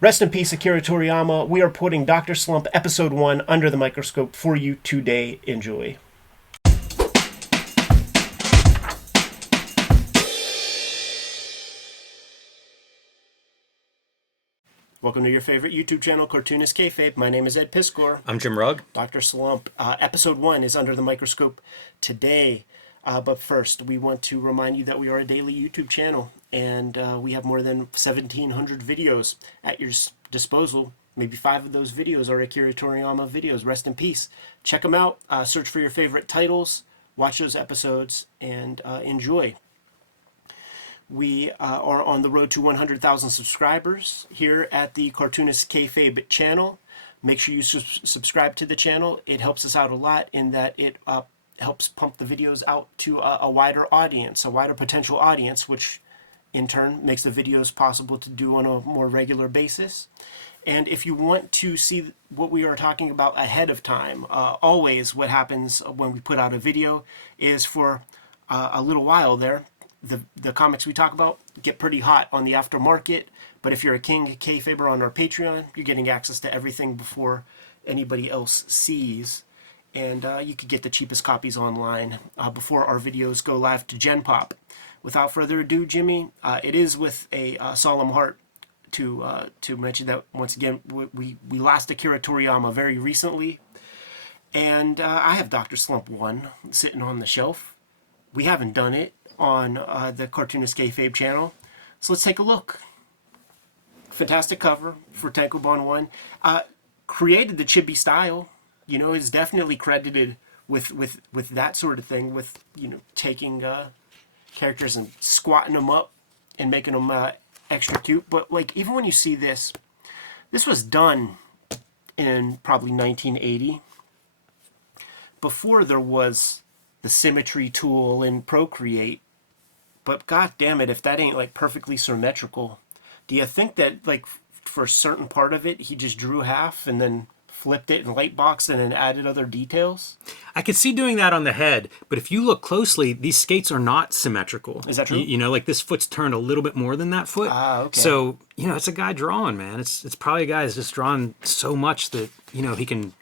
Rest in peace, Akira Toriyama. We are putting Dr. Slump Episode 1 under the microscope for you today. Enjoy. Welcome to your favorite YouTube channel, Cartoonist Kayfabe. My name is Ed Piskor. I'm Jim Rugg. Dr. Slump. Episode 1 is under the microscope today. But first, we want to remind you that we are a daily YouTube channel, and we have more than 1,700 videos at your disposal. Maybe 5 of those videos are Akira Toriyama videos. Rest in peace. Check them out. Search for your favorite titles. Watch those episodes and enjoy. We are on the road to 100,000 subscribers here at the Cartoonist Kayfabe channel. Make sure you subscribe to the channel. It helps us out a lot in that it helps pump the videos out to a wider audience, a wider potential audience, which in turn makes the videos possible to do on a more regular basis. And if you want to see what we are talking about ahead of time, always what happens when we put out a video is for a little while there, the comics we talk about get pretty hot on the aftermarket. But if you're a King Kayfaber on our Patreon, you're getting access to everything before anybody else sees. And you could get the cheapest copies online before our videos go live to Gen Pop. Without further ado, Jimmy, it is with a solemn heart to mention that once again we lost Akira Toriyama very recently, and I have Dr. Slump 1 sitting on the shelf. We haven't done it on the Cartoonist Kayfabe channel, so let's take a look. Fantastic cover for Tankobon 1. Created the chibi style. You know, is definitely credited with that sort of thing, with, you know, taking characters and squatting them up and making them extra cute. But, like, even when you see this was done in probably 1980, before there was the symmetry tool in Procreate. But god damn it, if that ain't, like, perfectly symmetrical. Do you think that, like, for a certain part of it, he just drew half and then flipped it and lightboxed and then added other details? I could see doing that on the head, but if you look closely, these skates are not symmetrical. Is that true? You know, like this foot's turned a little bit more than that foot. Ah, okay. So, you know, it's a guy drawing, man. It's probably a guy who's just drawn so much that, you know, he can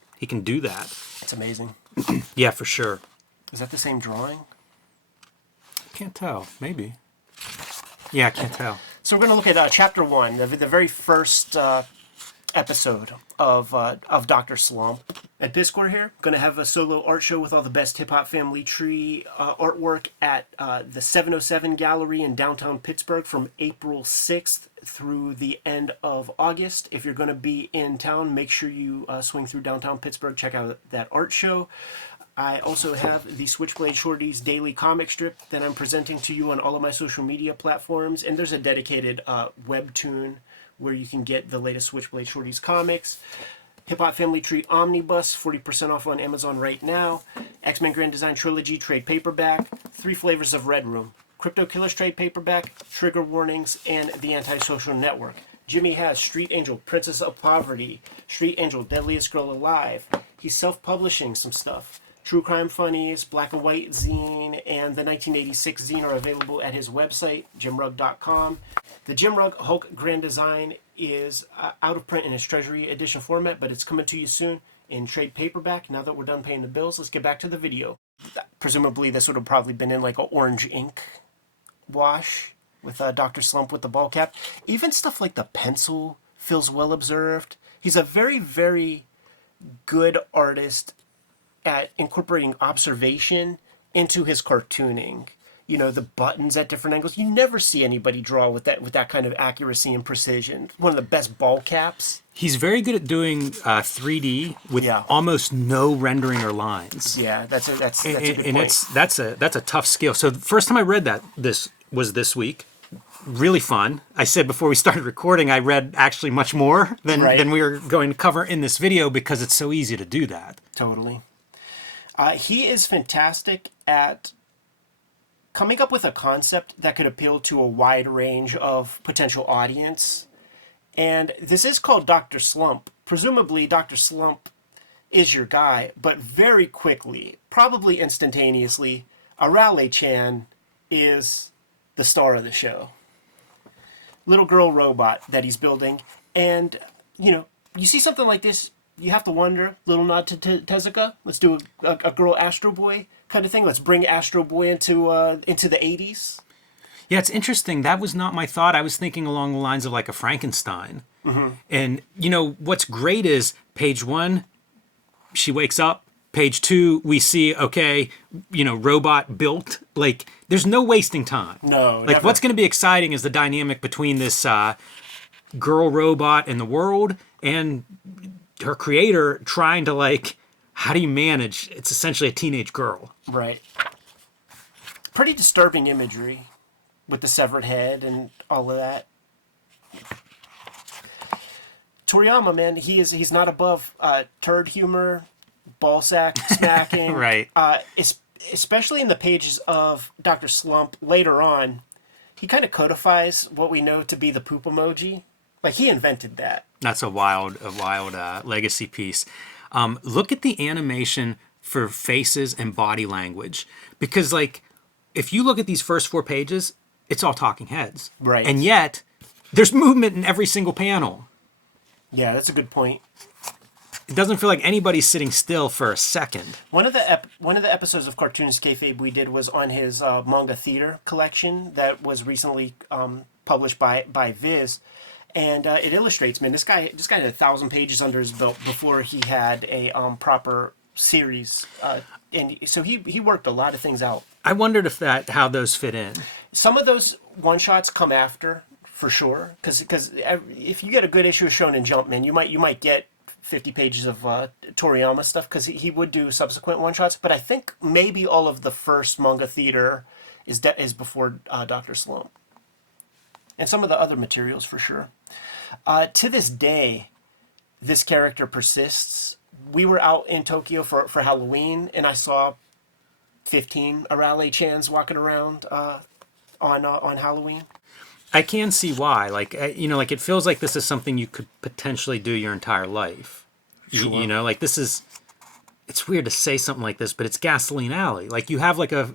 do that. It's amazing. Yeah, for sure. Is that the same drawing? Can't tell. Maybe. Yeah, I can't tell. So we're going to look at Chapter 1, the very first episode of Dr. Slump. At Piskor here, going to have a solo art show with all the best hip-hop family tree artwork at the 707 Gallery in downtown Pittsburgh from April 6th through the end of August. If you're going to be in town, make sure you swing through downtown Pittsburgh, check out that art show. I also have the Switchblade Shorties daily comic strip that I'm presenting to you on all of my social media platforms, and there's a dedicated webtoon where you can get the latest Switchblade Shorties comics. Hip Hop Family Tree Omnibus, 40% off on Amazon right now. X-Men Grand Design Trilogy trade paperback. 3 flavors of Red Room. Crypto Killers trade paperback. Trigger Warnings, and The Antisocial Network. Jimmy has Street Angel, Princess of Poverty. Street Angel, Deadliest Girl Alive. He's self-publishing some stuff. True Crime Funnies, Black and White Zine, and the 1986 zine are available at his website, jimrugg.com. The Jim Rugg Hulk Grand Design is out of print in its Treasury Edition format, but it's coming to you soon in trade paperback. Now that we're done paying the bills, let's get back to the video. Presumably this would have probably been in like an orange ink wash with Dr. Slump with the ball cap. Even stuff like the pencil feels well observed. He's a very, very good artist at incorporating observation into his cartooning. You know, the buttons at different angles. You never see anybody draw with that kind of accuracy and precision. One of the best ball caps. He's very good at doing 3D with almost no rendering or lines. Yeah, that's a good point. That's a tough skill. So the first time I read that, this was this week. Really fun. I said before we started recording, I read actually much more than we were going to cover in this video because it's so easy to do that. Totally. He is fantastic at coming up with a concept that could appeal to a wide range of potential audience. And this is called Dr. Slump. Presumably, Dr. Slump is your guy, but very quickly, probably instantaneously, Arale-chan is the star of the show. Little girl robot that he's building. And, you see something like this, you have to wonder, little nod to Tezuka, let's do a girl Astro Boy kind of thing. Let's bring Astro Boy into the 80s. Yeah, it's interesting. That was not my thought. I was thinking along the lines of like a Frankenstein. And, what's great is page 1, she wakes up. Page 2, we see, okay, robot built. Like, there's no wasting time. No, like, never. What's going to be exciting is the dynamic between this girl robot and the world and her creator trying to, like, how do you manage? It's essentially a teenage girl. Right. Pretty disturbing imagery with the severed head and all of that. Toriyama, man, he's not above turd humor, ball sack smacking. Right. Especially in the pages of Dr. Slump later on, he kind of codifies what we know to be the poop emoji. Like, he invented that. That's a wild legacy piece. Look at the animation for faces and body language. Because, like, if you look at these first 4 pages, it's all talking heads. Right. And yet, there's movement in every single panel. Yeah, that's a good point. It doesn't feel like anybody's sitting still for a second. One of the episodes of Cartoonist Kayfabe we did was on his manga theater collection that was recently published by Viz, and it illustrates. Man, this guy had 1,000 pages under his belt before he had a proper series, and so he worked a lot of things out. I wondered how those fit in. Some of those one shots come after, for sure, because if you get a good issue of Shonen Jump, man, you might get 50 pages of Toriyama stuff, because he would do subsequent one-shots, but I think maybe all of the first manga theater is before Dr. Slump. And some of the other materials, for sure. To this day, this character persists. We were out in Tokyo for Halloween, and I saw 15 Arale-chans walking around on Halloween. I can see why. Like, like it feels like this is something you could potentially do your entire life. Sure. Like this is. It's weird to say something like this, but it's Gasoline Alley. Like you have like a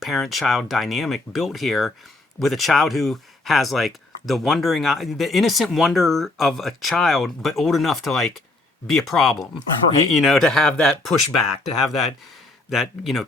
parent-child dynamic built here, with a child who has like the innocent wonder of a child, but old enough to like be a problem. Right. To have that pushback, to have that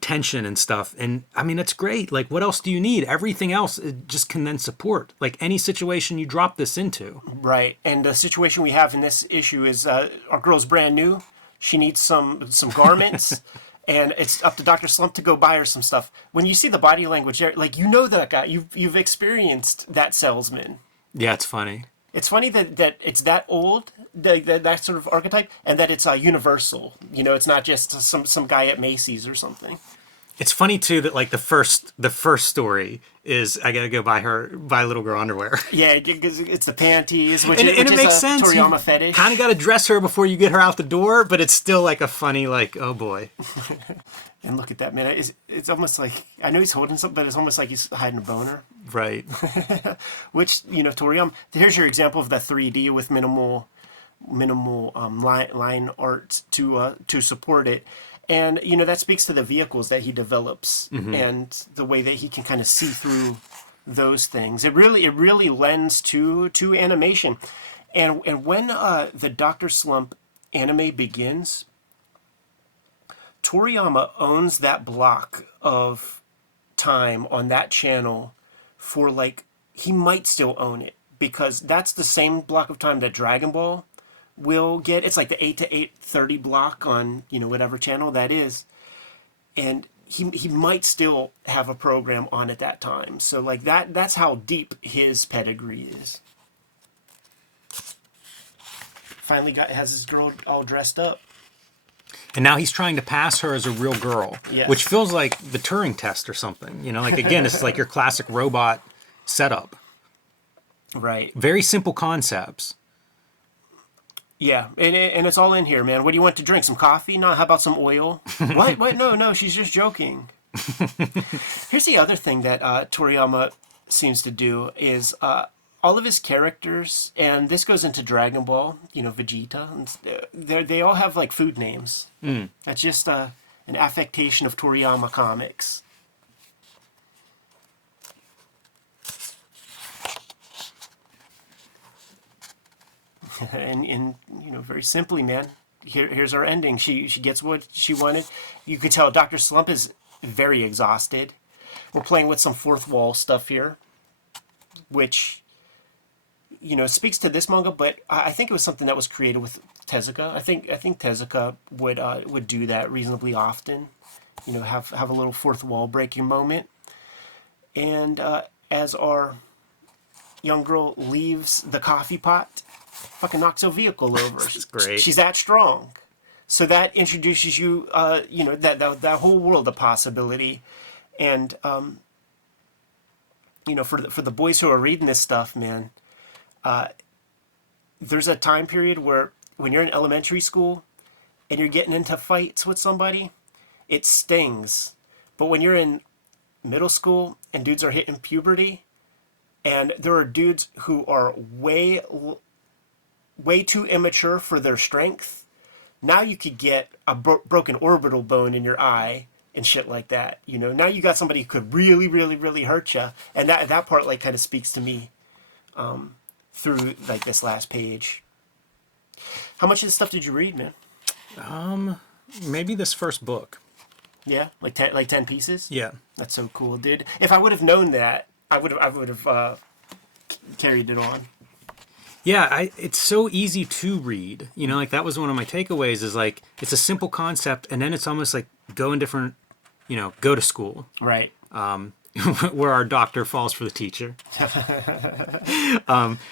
tension and stuff. And I mean, it's great. Like, what else do you need? Everything else it just can then support. Like any situation you drop this into. Right. And the situation we have in this issue is our girl's brand new. She needs some garments, and it's up to Dr. Slump to go buy her some stuff. When you see the body language there, like, that guy. You've experienced that salesman. Yeah, it's funny. It's funny that it's that old, that sort of archetype, and that it's universal. It's not just some guy at Macy's or something. It's funny too that like the first story is I gotta go buy a little girl underwear. Yeah, it's the panties, which and is it makes a sense. Toriyama fetish. Kind of got to dress her before you get her out the door, but it's still like a funny like, oh boy. And look at that, man. It's almost like, I know he's holding something, but it's almost like he's hiding a boner. Right. Which, Toriyama, here's your example of the 3D with minimal line art to support it. And, that speaks to the vehicles that he develops, and the way that he can kind of see through those things. It really lends to animation. And when the Dr. Slump anime begins, Toriyama owns that block of time on that channel for, like, he might still own it, because that's the same block of time that Dragon Ball will get. It's like the 8 to 8:30 block on, whatever channel that is. And he might still have a program on at that time. So, like, that's how deep his pedigree is. Finally has his girl all dressed up. And now he's trying to pass her as a real girl, Yes. which feels like the Turing test or something. Like, again, it's like your classic robot setup. Right. Very simple concepts. Yeah, and it's all in here, man. What do you want to drink? Some coffee? No, how about some oil? What? No, she's just joking. Here's the other thing that Toriyama seems to do is all of his characters, and this goes into Dragon Ball, Vegeta, they all have, like, food names. That's just an affectation of Toriyama comics. and very simply, man, here's our ending. She gets what she wanted. You can tell Dr. Slump is very exhausted. We're playing with some fourth wall stuff here, which speaks to this manga, but I think it was something that was created with Tezuka. I think Tezuka would do that reasonably often. Have a little fourth wall breaking moment. And as our young girl leaves the coffee pot, fucking knocks her vehicle over. This is great. She's that strong. So that introduces you, that whole world of possibility. And, for the boys who are reading this stuff, man, there's a time period where when you're in elementary school and you're getting into fights with somebody, it stings. But when you're in middle school and dudes are hitting puberty, and there are dudes who are way too immature for their strength, now you could get a broken orbital bone in your eye and shit like that. Now you got somebody who could really, really, really hurt you. And that part like kind of speaks to me through like this last page. How much of this stuff did you read, man? Maybe this first book. Yeah, like 10 pieces. Yeah, that's so cool, dude. If I would have known that, I would have carried it on. Yeah, it's so easy to read. Like that was one of my takeaways. Is like it's a simple concept, and then it's almost like go to school. Right. Where our doctor falls for the teacher.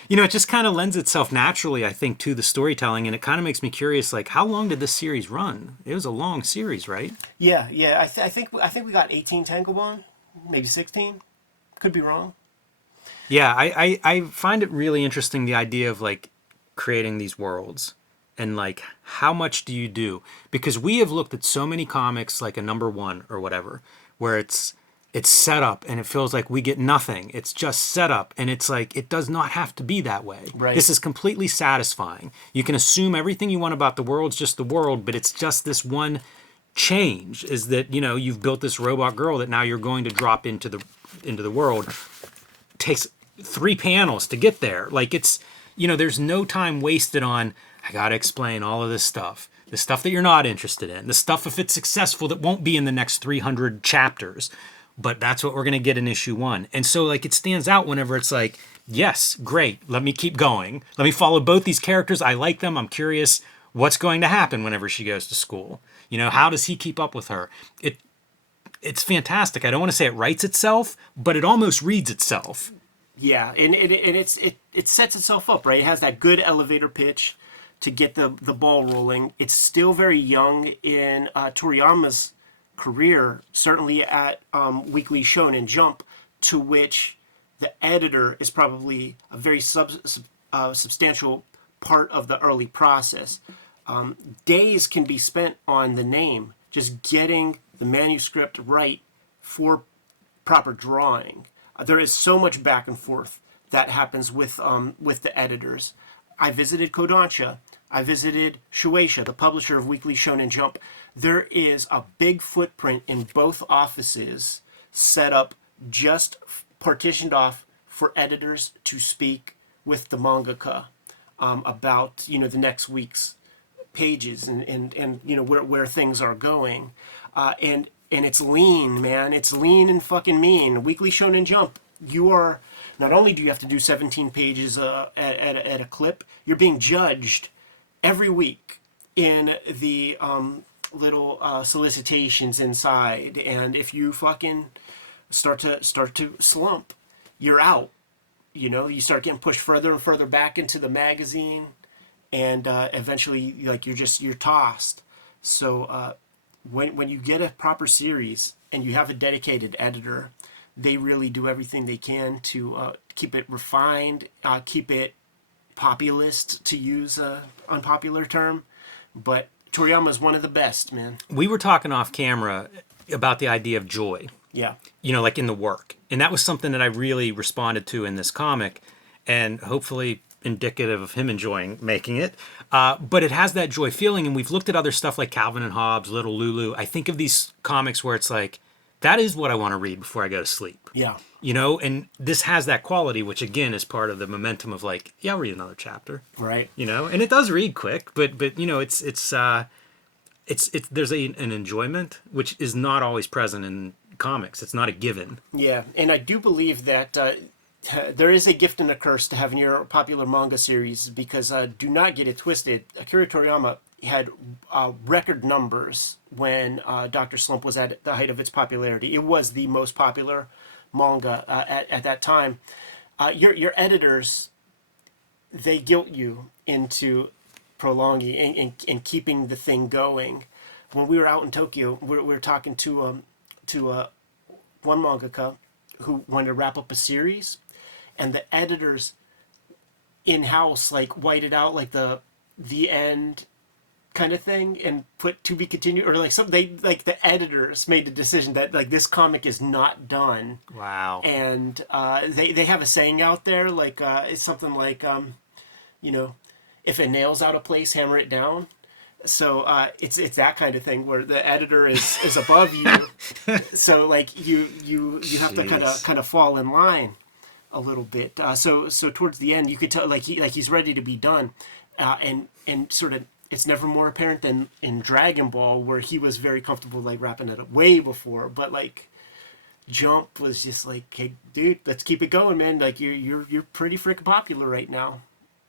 It just kind of lends itself naturally, I think, to the storytelling, and it kind of makes me curious. Like, how long did this series run? It was a long series, right? Yeah. I think we got 18 Tankobon, maybe 16. Could be wrong. Yeah, I find it really interesting, the idea of like creating these worlds and like how much do you do? Because we have looked at so many comics like a number one or whatever, where it's set up and it feels like we get nothing. It's just set up, and it's like it does not have to be that way. Right. This is completely satisfying. You can assume everything you want about the world's just the world, but it's just this one change is that you've built this robot girl that now you're going to drop into the world. It takes 3 panels to get there. Like it's there's no time wasted on I gotta explain all of this stuff. The stuff that you're not interested in. The stuff, if it's successful, that won't be in the next 300 chapters. But that's what we're going to get in issue 1. And so like it stands out whenever it's like, yes, great. Let me keep going. Let me follow both these characters. I like them. I'm curious what's going to happen whenever she goes to school. How does he keep up with her? It's fantastic. I don't want to say it writes itself, but it almost reads itself. Yeah, and it sets itself up, right? It has that good elevator pitch to get the ball rolling. It's still very young in Toriyama's career, certainly at Weekly Shonen Jump, to which the editor is probably a very substantial part of the early process. Days can be spent on the name, just getting the manuscript right for proper drawing. There is so much back and forth that happens with the editors. I visited Kodansha. I visited Shueisha, the publisher of Weekly Shonen Jump. There is a big footprint in both offices set up, just partitioned off for editors to speak with the mangaka about the next week's pages and where things are going, and it's lean, man. It's lean and fucking mean. Weekly Shonen Jump. You are not only do you have to do 17 pages at a clip, you're being judged every week in the little solicitations inside, and if you fucking start to slump, you're out. You start getting pushed further and further back into the magazine, and eventually like you're tossed. So when you get a proper series and you have a dedicated editor, they really do everything they can to keep it refined, keep it populist, to use an unpopular term. But Toriyama is one of the best, man. We were talking off camera about the idea of joy. Yeah. Like in the work. And that was something that I really responded to in this comic, and hopefully indicative of him enjoying making it. But it has that joy feeling, and we've looked at other stuff like Calvin and Hobbes, Little Lulu. I think of these comics where it's like, that is what I want to read before I go to sleep. Yeah. You know, and this has that quality, which again is part of the momentum of like, yeah, I'll read another chapter. Right. You know, and it does read quick, but you know, it's there's an enjoyment which is not always present in comics. It's not a given. Yeah, and I do believe that there is a gift and a curse to having your popular manga series, because do not get it twisted. Akira Toriyama had record numbers when Dr. Slump was at the height of its popularity. It was the most popular manga at that time. Your editors, they guilt you into prolonging and keeping the thing going. When we were out in Tokyo, we were talking to one mangaka who wanted to wrap up a series, and the editors in-house like whited out like the end kind of thing and put to be continued, or like some they like the editors made the decision that like this comic is not done. Wow. And they have a saying out there like it's something like you know, if it nails out a place, hammer it down. So it's that kind of thing where the editor is above you. So like you have to kind of fall in line a little bit. So towards the end, you could tell like he's ready to be done, and sort of it's never more apparent than in Dragon Ball, where he was very comfortable like wrapping it up way before. But like Jump was just like, hey dude, let's keep it going, man. Like you're pretty freaking popular right now.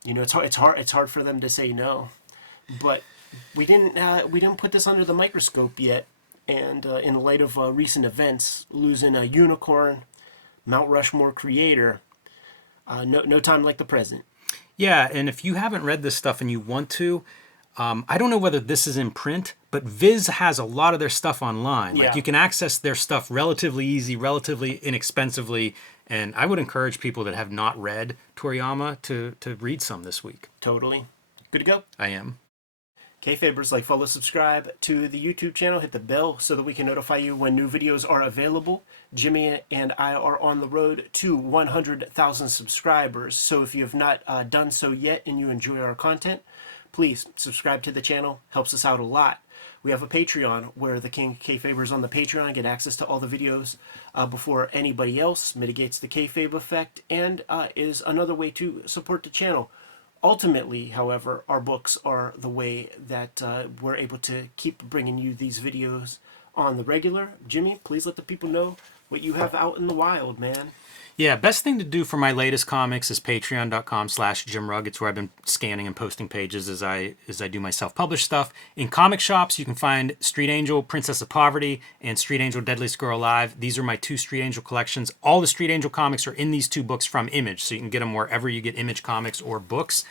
You know, it's hard for them to say no, but we didn't put this under the microscope yet, and in light of recent events, losing a unicorn, Mount Rushmore creator, no time like the present. Yeah, and if you haven't read this stuff and you want to, I don't know whether this is in print, but Viz has a lot of their stuff online. Like you can access their stuff relatively easy, relatively inexpensively, and I would encourage people that have not read Toriyama to read some this week. Totally. Good to go? I am. Kayfabers, like, follow, subscribe to the YouTube channel, hit the bell so that we can notify you when new videos are available. Jimmy and I are on the road to 100,000 subscribers, so if you have not done so yet and you enjoy our content, please subscribe to the channel. Helps us out a lot. We have a Patreon where the King Kayfabers on the Patreon get access to all the videos before anybody else, mitigates the kayfabe effect, and is another way to support the channel. Ultimately, however, our books are the way that we're able to keep bringing you these videos on the regular. Jimmy, please let the people know what you have out in the wild, man. Yeah, best thing to do for my latest comics is patreon.com/JimRugg. It's where I've been scanning and posting pages as I do my self-published stuff. In comic shops, you can find Street Angel, Princess of Poverty, and Street Angel, Deadliest Girl Alive. These are my two Street Angel collections. All the Street Angel comics are in these two books from Image, so you can get them wherever you get Image comics or books.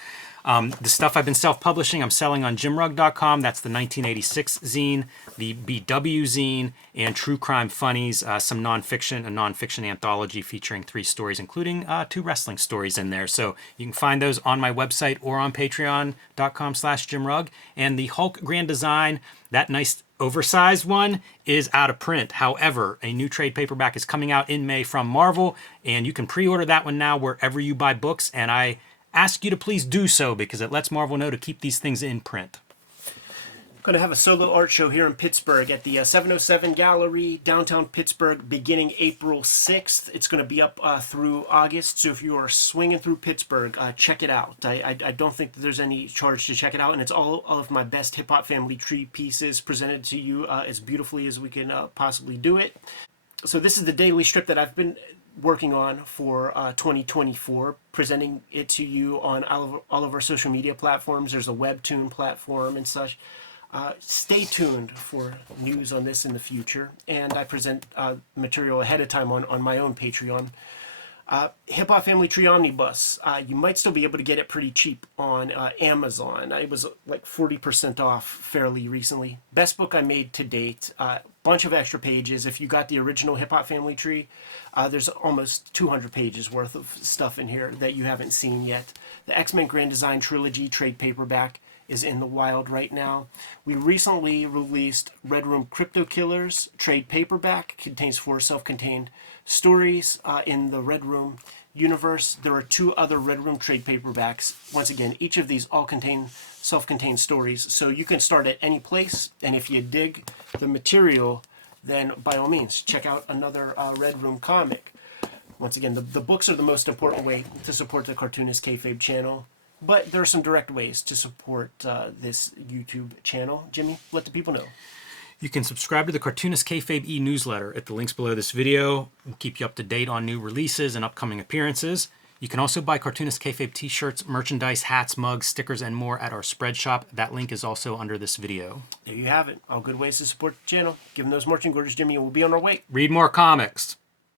The stuff I've been self-publishing, I'm selling on JimRugg.com. That's the 1986 zine, the BW zine, and True Crime Funnies, some nonfiction, a nonfiction anthology featuring 3 stories, including 2 wrestling stories in there. So you can find those on my website or on patreon.com/JimRugg. And the Hulk Grand Design, that nice oversized one, is out of print. However, a new trade paperback is coming out in May from Marvel, and you can pre-order that one now wherever you buy books, and I ask you to please do so because it lets Marvel know to keep these things in print. I'm going to have a solo art show here in Pittsburgh at the 707 Gallery, downtown Pittsburgh, beginning April 6th. It's going to be up through August, so if you are swinging through Pittsburgh, check it out. I don't think that there's any charge to check it out, and it's all of my best Hip Hop Family Tree pieces presented to you as beautifully as we can possibly do it. So this is the daily strip that I've been working on for 2024, presenting it to you on all of our social media platforms. There's a webtoon platform and such. Stay tuned for news on this in the future, and I present material ahead of time on my own Patreon. Hip Hop Family Tree Omnibus. You might still be able to get it pretty cheap on Amazon. It was like 40% off fairly recently. Best book I made to date. Bunch of extra pages. If you got the original Hip Hop Family Tree, there's almost 200 pages worth of stuff in here that you haven't seen yet. The X-Men Grand Design Trilogy trade paperback is in the wild right now. We recently released Red Room Crypto Killers trade paperback. Contains 4 self-contained stories in the Red Room universe. There are 2 other Red Room trade paperbacks. Once again, each of these all contain self-contained stories, so you can start at any place, and if you dig the material then by all means, check out another Red Room comic. Once again, the books are the most important way to support the Cartoonist Kayfabe channel, but there are some direct ways to support this YouTube channel. Jimmy, let the people know. You can subscribe to the Cartoonist Kayfabe e-newsletter at the links below this video. We'll keep you up to date on new releases and upcoming appearances. You can also buy Cartoonist Kayfabe t-shirts, merchandise, hats, mugs, stickers, and more at our spread shop. That link is also under this video. There you have it. All good ways to support the channel. Give them those marching orders, Jimmy, and we'll be on our way. Read more comics.